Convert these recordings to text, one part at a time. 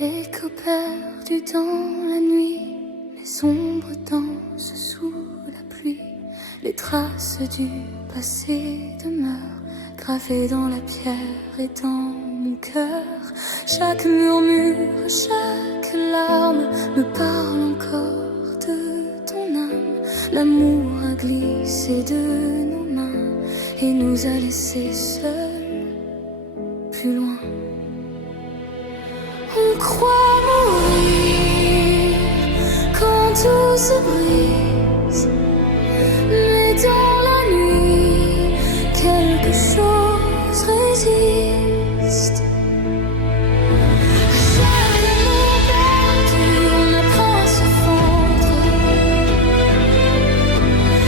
Écho perdu dans la nuit, les ombres dansent sous la pluie. Les traces du passé demeurent gravées dans la pierre et dans mon cœur. Chaque murmure, chaque larme me parle encore de ton âme. L'amour a glissé de nos mains et nous a laissés seuls, plus loin. On croit mourir quand tout se brise, mais dans la nuit, quelque chose résiste. Chaque amour perdu, on apprend à se fondre.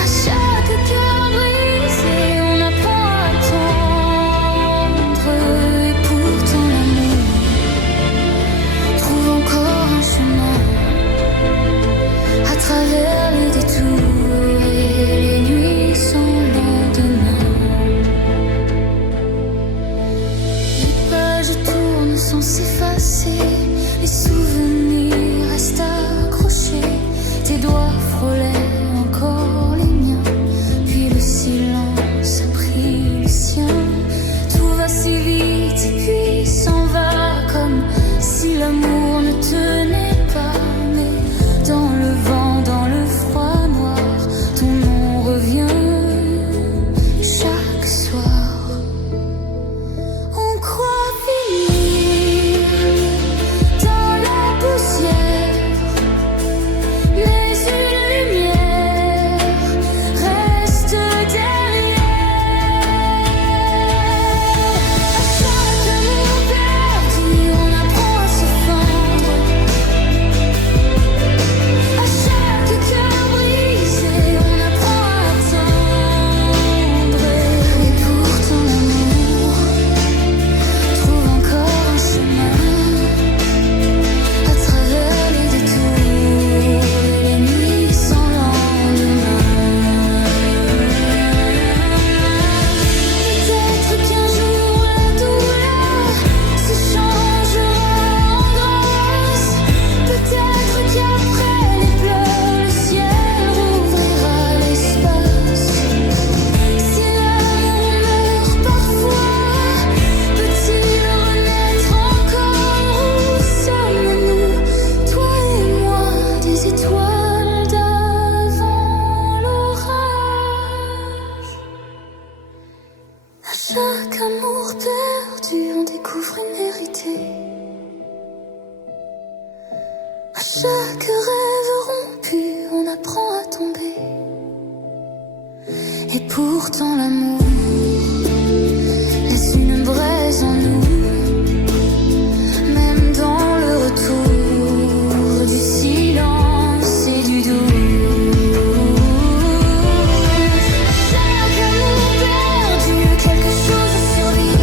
À chaque cœur brisé, on apprend à attendre. Et pourtant l'amour trouve encore un chemin à travers les détours et les nuits sans lendemain. Les pages tournent sans s'effacer, les souvenirs restent accrochés. Tes doigts frôlaient encore les miens, puis le silence a pris le sien. Tout va si vite et puis s'en va, comme si l'amour ne tenait pas. Mais dans le vent, dans le froid noir, ton nom revient chaque soir. On croit finir dans la poussière, mais une lumière reste derrière. À chaque amour perdu, on apprend à se fendre. À chaque cœur brisé, on apprend à attendre. Et pourtant l'amour trouve encore un chemin à travers les détours et les nuits sans lendemain. Peut-être qu'un jour la douleur se changera en grâce. Peut-être qu'après les pleurs, le ciel rouvrira l'espace. Si l'amour meurt parfois, peut-il renaître encore? Où sommes-nous, toi et moi, des étoiles d'avant l'orage? À chaque amour perdu, on découvre une vérité. À chaque rêve rompu, on apprend à tomber. Et pourtant l'amour laisse une braise en nous, même dans le retour du silence et du doux. Chaque amour perdu, quelque chose survit,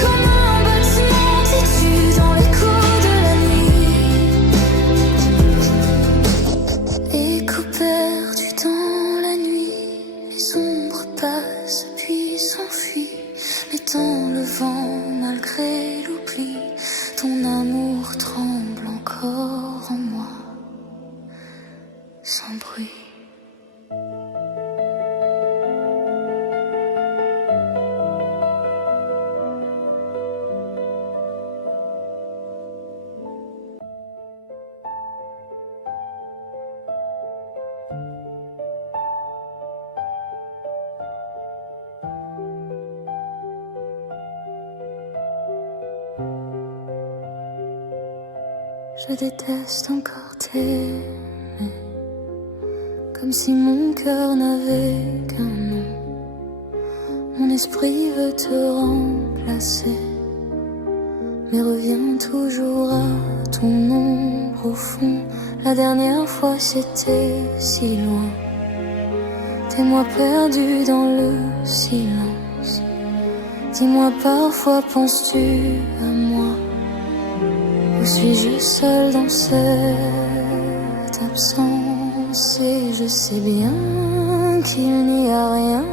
comme un bâtiment têtu dans l'écho de la nuit. Écho perdu dans la nuit, les ombres passent puis s'enfuient. Mais dans le vent, malgré l'oubli, ton amour tremble encore en moi, sans bruit. Je déteste encore t'aimer, comme si mon cœur n'avait qu'un nom. Mon esprit veut te remplacer, mais revient toujours à ton ombre au fond. La dernière fois c'était si loin, tes mois perdus dans le silence. Dis-moi, parfois penses-tu à moi? Ou suis-je seule dans cette absence? Et je sais bien qu'il n'y a rien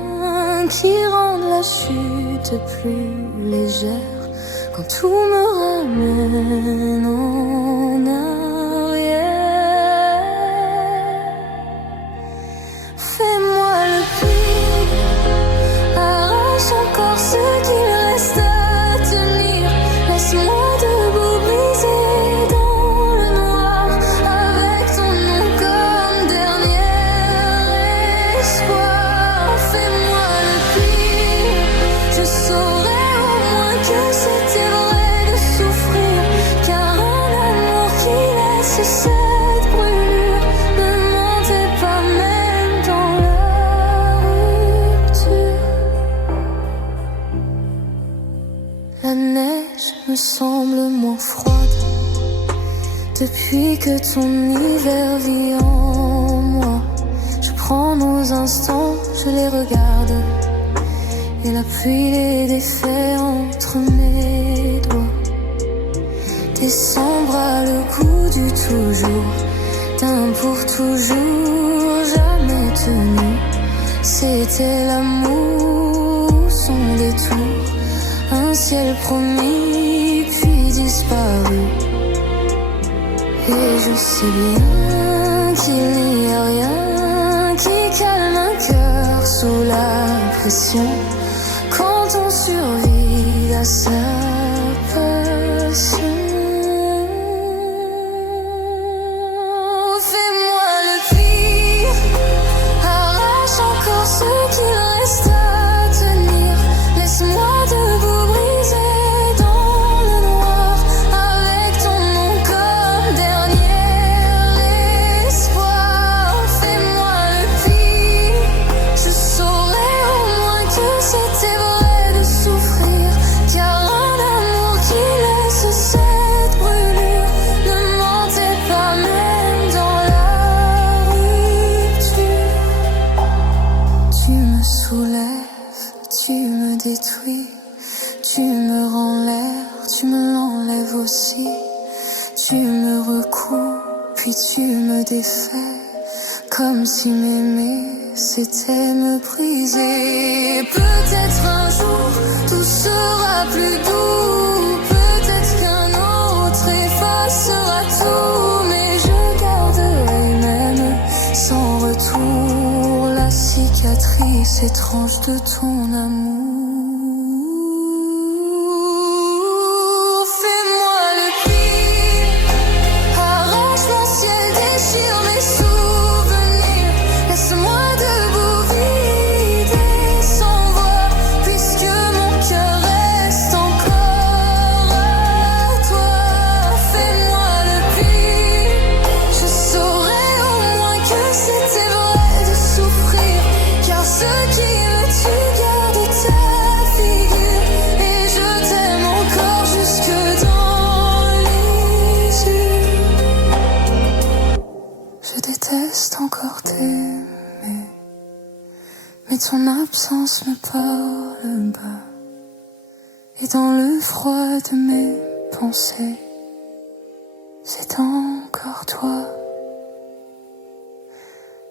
qui rende la chute plus légère quand tout me ramène en arrière. Fais-moi le pire, arrache encore ce qu'il reste à tenir. Laisse-moi debout brisé dans le noir, avec ton nom comme dernier espoir. Fais-moi le pire, je saurais au moins que c'était vrai de souffrir, car un amour qui laisse cette brûlure ne mentait pas même dans la rupture. La neige me semble moins froide depuis que ton hiver vit en moi. Je prends nos instants, je les regarde, et la pluie les défait entre mes doigts. Décembre a le goût du toujours, d'un pour toujours jamais tenu. C'était l'amour, son détour, un ciel promis puis disparu. Et je sais bien qu'il n'y a rien qui calme un cœur sous la pression, quand on survit à sa passion. Fais-moi le pire, arrache encore ce qu'il reste à tenir. Laisse-moi debout brisé dans le noir, avec ton nom comme dernier espoir. Fais-moi le pire, je saurais au moins que c'était vrai de souffrir, car un amour qui laisse cette brûlure ne mentait pas même dans la rupture. Tu me soulèves, tu me détruis, tu me rends l'air, tu me l'enlèves aussi. Tu me recoues, puis tu me défais, comme si m'aimer c'était me briser. Peut-être un jour tout sera plus doux, peut-être qu'un autre effacera tout, mais je garderai même sans retour la cicatrice étrange de ton amour. Fais-moi le pire, arrache mon ciel, déchire mes souvenirs. Laisse-moi debout vide et sans voix, puisque mon cœur reste encore à toi. Fais-moi le pire, je saurais au moins que c'était vrai de souffrir, car ce qui me tue garde ta figure, et je t'aime encore jusque dans les yeux. Je déteste encore t'aimer, mais ton absence me parle bas, et dans le froid de mes pensées, c'est encore toi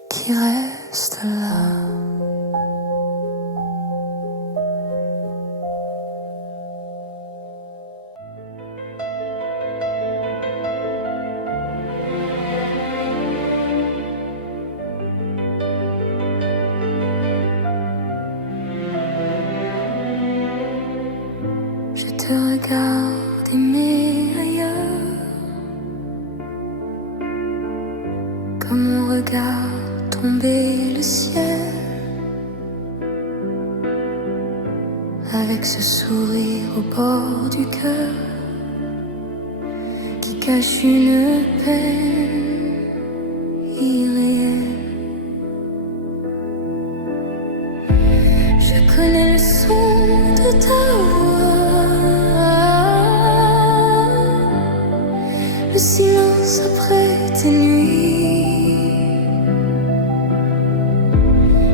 qui reste là. Je te regarde aimer ailleurs, comme on regarde tomber le ciel, avec ce sourire au bord du cœur qui cache une peine irréelle. Je connais le son de ta voix, le silence après tes nuits.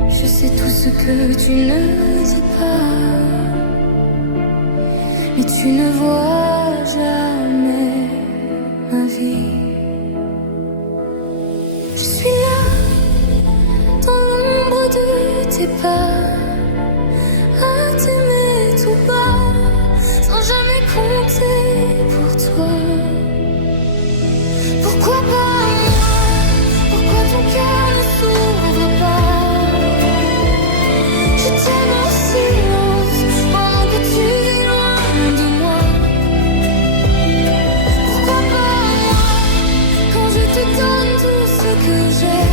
Je sais tout ce que tu ne dis pas, mais tu ne vois jamais ma vie. Je suis là, dans l'ombre de tes pas, à t'aimer tout bas, sans jamais compter j'ai.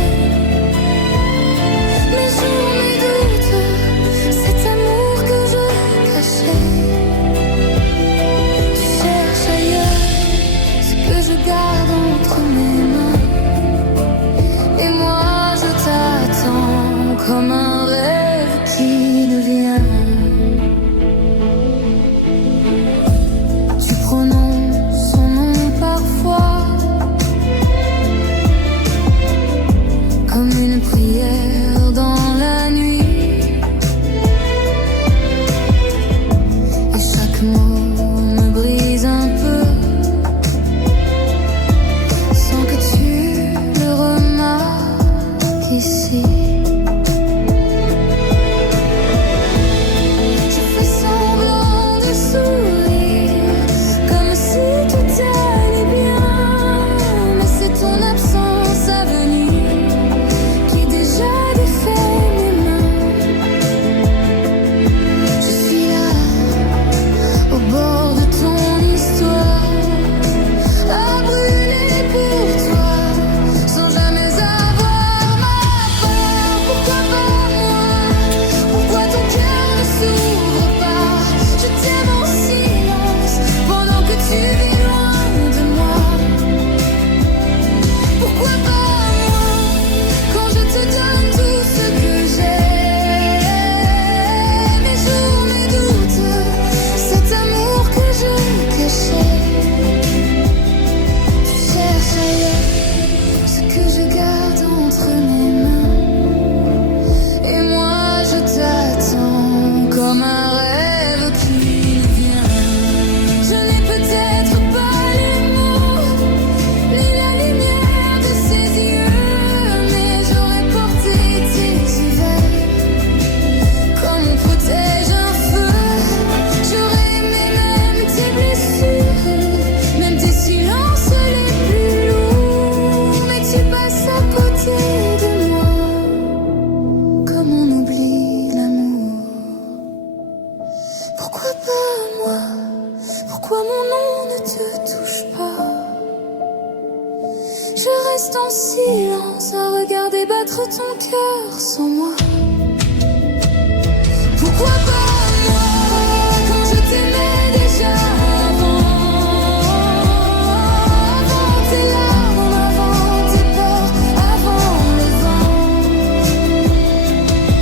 Mes jours, mes doutes, cet amour que je cachais. Tu cherches ailleurs ce que je garde entre mes mains. Et moi je t'attends comme un rêve qui ne vient. Tu prononces son nom parfois comme une prière dans la nuit. Et chaque mot me brise un peu sans que tu le remarques ici. Je fais semblant de sourire comme si tout allait bien, mais c'est ton absence à venir qui déjà défait mes mains. Je suis là, au bord de ton histoire, à brûler pour toi, sans jamais avoir ma part. Pourquoi pas moi? Pourquoi ton cœur ne s'ouvre pas? Je t'aime en silence pendant que tu vis loin de moi. Pourquoi pas moi? Quand je te donne tout ce que j'ai. Mes jours, mes doutes, cet amour que je cachais. Tu cherches ailleurs ce que je garde entre mes mains. Et moi je t'attends comme un rêve qui vient. Je n'ai peut-être pas les mots, ni la lumière de ses yeux, mais j'aurais porté tes hivers comme on protège un feu. J'aurais aimé même tes blessures, même tes silences les plus lourds, mais tu passes à côté de moi comme on oublie l'amour. Pourquoi pas moi? Pourquoi mon nom ne te touche pas? Je reste en silence à regarder battre ton cœur sans moi. Pourquoi pas moi? Quand je t'aimais déjà avant tes larmes, avant tes peurs, avant le vent.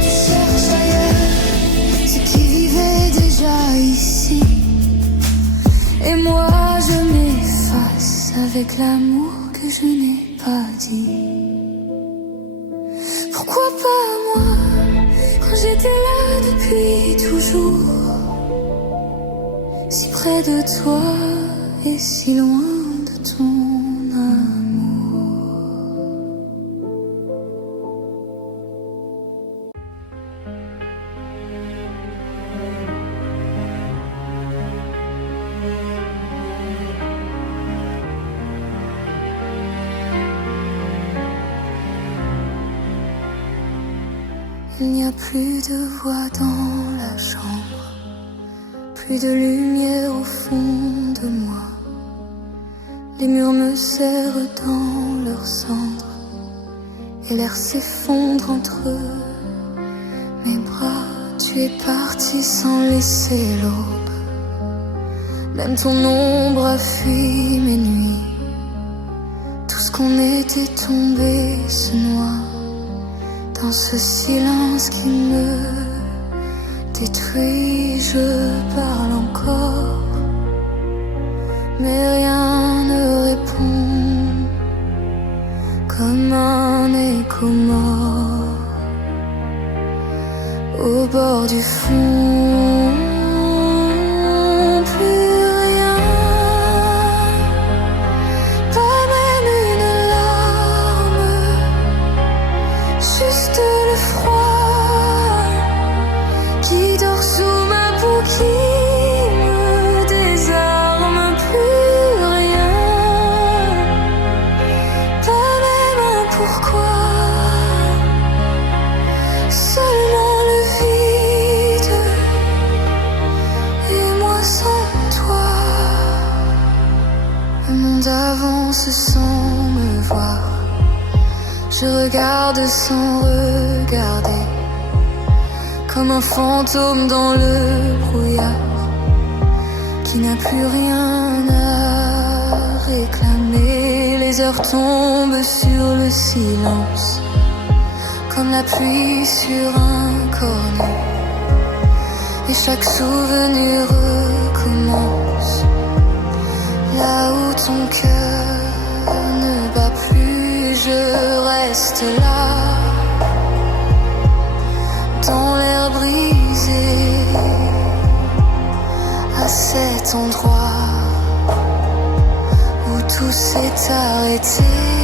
Tu cherches ailleurs ce qui vivait déjà ici. Et moi je m'efface avec l'amour que je n'ai pas dit. Pourquoi pas moi? Quand j'étais là depuis toujours, si près de toi et si loin de ton amour. Il n'y a plus de voix dans la chambre, plus de lumière au fond de moi. Les murs me serrent dans leurs cendres et l'air s'effondre entre mes bras. Tu es parti sans laisser l'aube, même ton ombre a fui mes nuits. Tout ce qu'on était tombé se noie dans ce silence qui me détruit. Je parle encore, mais rien ne répond, comme un écho mort au bord du fond. Plus rien, pas même une larme, juste le froid qui dort sous ma peau, qui me désarme. Plus rien, pas même un pourquoi, seulement le vide et moi sans toi. Le monde avance sans me voir, Je regarde sans regarder, comme un fantôme dans le brouillard, qui n'a plus rien à réclamer. Les heures tombent sur le silence, comme la pluie sur un cornet, et chaque souvenir recommence. Là où ton cœur ne bat plus, je reste là, dans l'air brisé, à cet endroit où tout s'est arrêté.